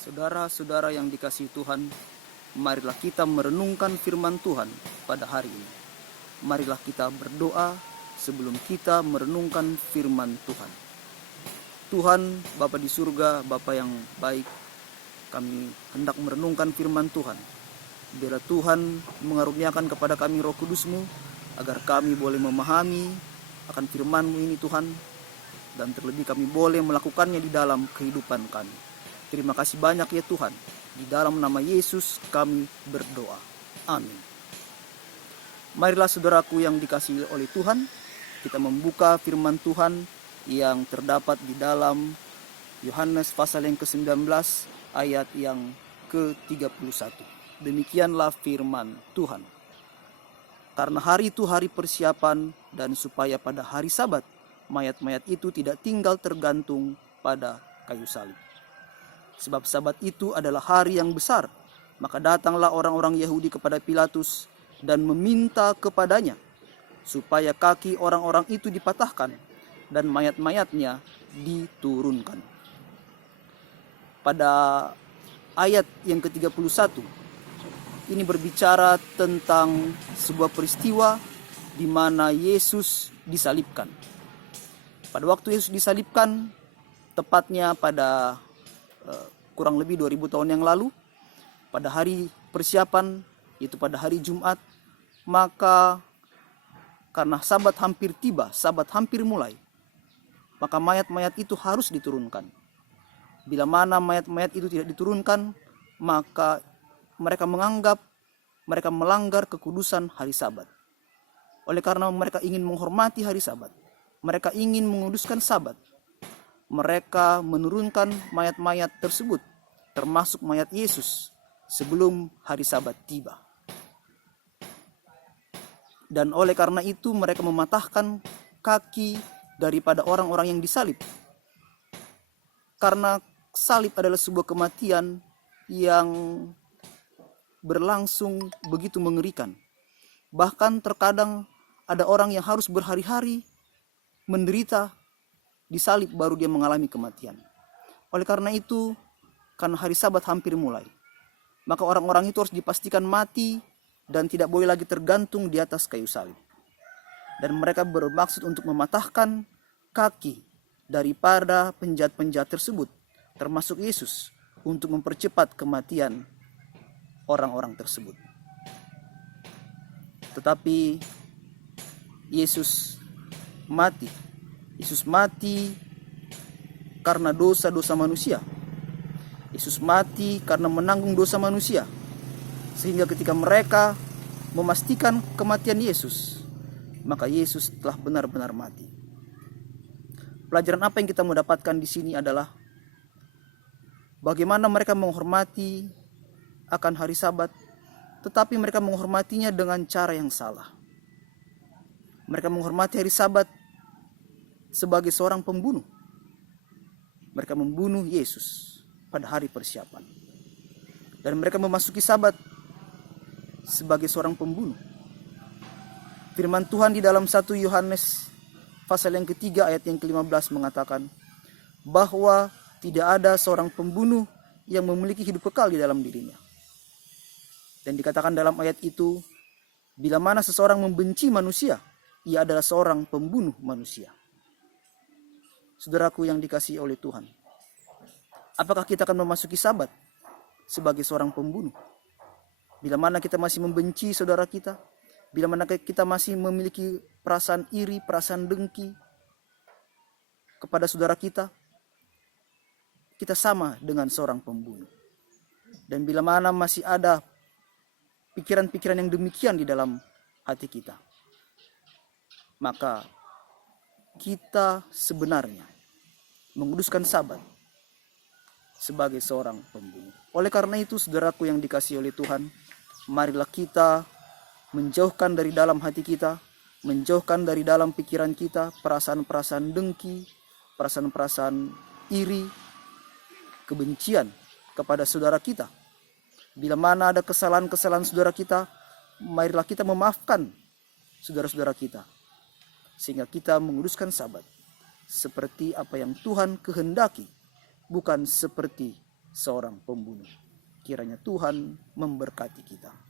Saudara-saudara yang dikasihi Tuhan, marilah kita merenungkan firman Tuhan pada hari ini. Marilah kita berdoa sebelum kita merenungkan firman Tuhan. Tuhan, Bapa di surga, Bapa yang baik, kami hendak merenungkan firman Tuhan. Biarlah Tuhan mengaruniakan kepada kami Roh Kudus-Mu, agar kami boleh memahami akan firman-Mu ini Tuhan, dan terlebih kami boleh melakukannya di dalam kehidupan kami. Terima kasih banyak ya Tuhan. Di dalam nama Yesus kami berdoa. Amin. Marilah saudaraku yang dikasihi oleh Tuhan, kita membuka firman Tuhan yang terdapat di dalam Yohanes pasal yang ke-19 ayat yang ke-31. Demikianlah firman Tuhan. Karena hari itu hari persiapan, dan supaya pada hari Sabat mayat-mayat itu tidak tinggal tergantung pada kayu salib. Sebab Sabat itu adalah hari yang besar, maka datanglah orang-orang Yahudi kepada Pilatus dan meminta kepadanya supaya kaki orang-orang itu dipatahkan dan mayat-mayatnya diturunkan. Pada ayat yang ke-31 ini berbicara tentang sebuah peristiwa di mana Yesus disalibkan. Pada waktu Yesus disalibkan, tepatnya pada kurang lebih 2000 tahun yang lalu, pada hari persiapan, yaitu pada hari Jumat, maka karena Sabat hampir tiba, Sabat hampir mulai, maka mayat-mayat itu harus diturunkan. Bila mana mayat-mayat itu tidak diturunkan, maka mereka menganggap mereka melanggar kekudusan hari Sabat. Oleh karena mereka ingin menghormati hari Sabat, mereka ingin menguduskan Sabat, mereka menurunkan mayat-mayat tersebut, termasuk mayat Yesus, sebelum hari Sabat tiba. Dan oleh karena itu mereka mematahkan kaki daripada orang-orang yang disalib. Karena salib adalah sebuah kematian yang berlangsung begitu mengerikan. Bahkan terkadang ada orang yang harus berhari-hari menderita disalib baru dia mengalami kematian. Oleh karena itu, karena hari Sabat hampir mulai, maka orang-orang itu harus dipastikan mati dan tidak boleh lagi tergantung di atas kayu salib. Dan mereka bermaksud untuk mematahkan kaki daripada penjahat-penjahat tersebut, termasuk Yesus, untuk mempercepat kematian orang-orang tersebut. Tetapi Yesus mati. Yesus mati karena dosa-dosa manusia. Yesus mati karena menanggung dosa manusia. Sehingga ketika mereka memastikan kematian Yesus, maka Yesus telah benar-benar mati. Pelajaran apa yang kita mau dapatkan di sini adalah bagaimana mereka menghormati akan hari Sabat, tetapi mereka menghormatinya dengan cara yang salah. Mereka menghormati hari Sabat sebagai seorang pembunuh. Mereka membunuh Yesus pada hari persiapan. Dan mereka memasuki Sabat sebagai seorang pembunuh. Firman Tuhan di dalam 1 Yohanes pasal yang ketiga ayat yang ke-15 mengatakan bahwa tidak ada seorang pembunuh yang memiliki hidup kekal di dalam dirinya. Dan dikatakan dalam ayat itu, bila mana seseorang membenci manusia, ia adalah seorang pembunuh manusia. Saudaraku yang dikasihi oleh Tuhan, apakah kita akan memasuki Sabat sebagai seorang pembunuh? Bila mana kita masih membenci saudara kita, bila mana kita masih memiliki perasaan iri, perasaan dengki kepada saudara kita sama dengan seorang pembunuh. Dan bila mana masih ada pikiran-pikiran yang demikian di dalam hati kita, maka kita sebenarnya menguduskan Sabat sebagai seorang pembunuh. Oleh karena itu, saudaraku yang dikasihi oleh Tuhan, marilah kita menjauhkan dari dalam hati kita, menjauhkan dari dalam pikiran kita perasaan-perasaan dengki, perasaan-perasaan iri, kebencian kepada saudara kita. Bila mana ada kesalahan-kesalahan saudara kita, marilah kita memaafkan saudara-saudara kita, sehingga kita menguduskan Sabat seperti apa yang Tuhan kehendaki, bukan seperti seorang pembunuh. Kiranya Tuhan memberkati kita.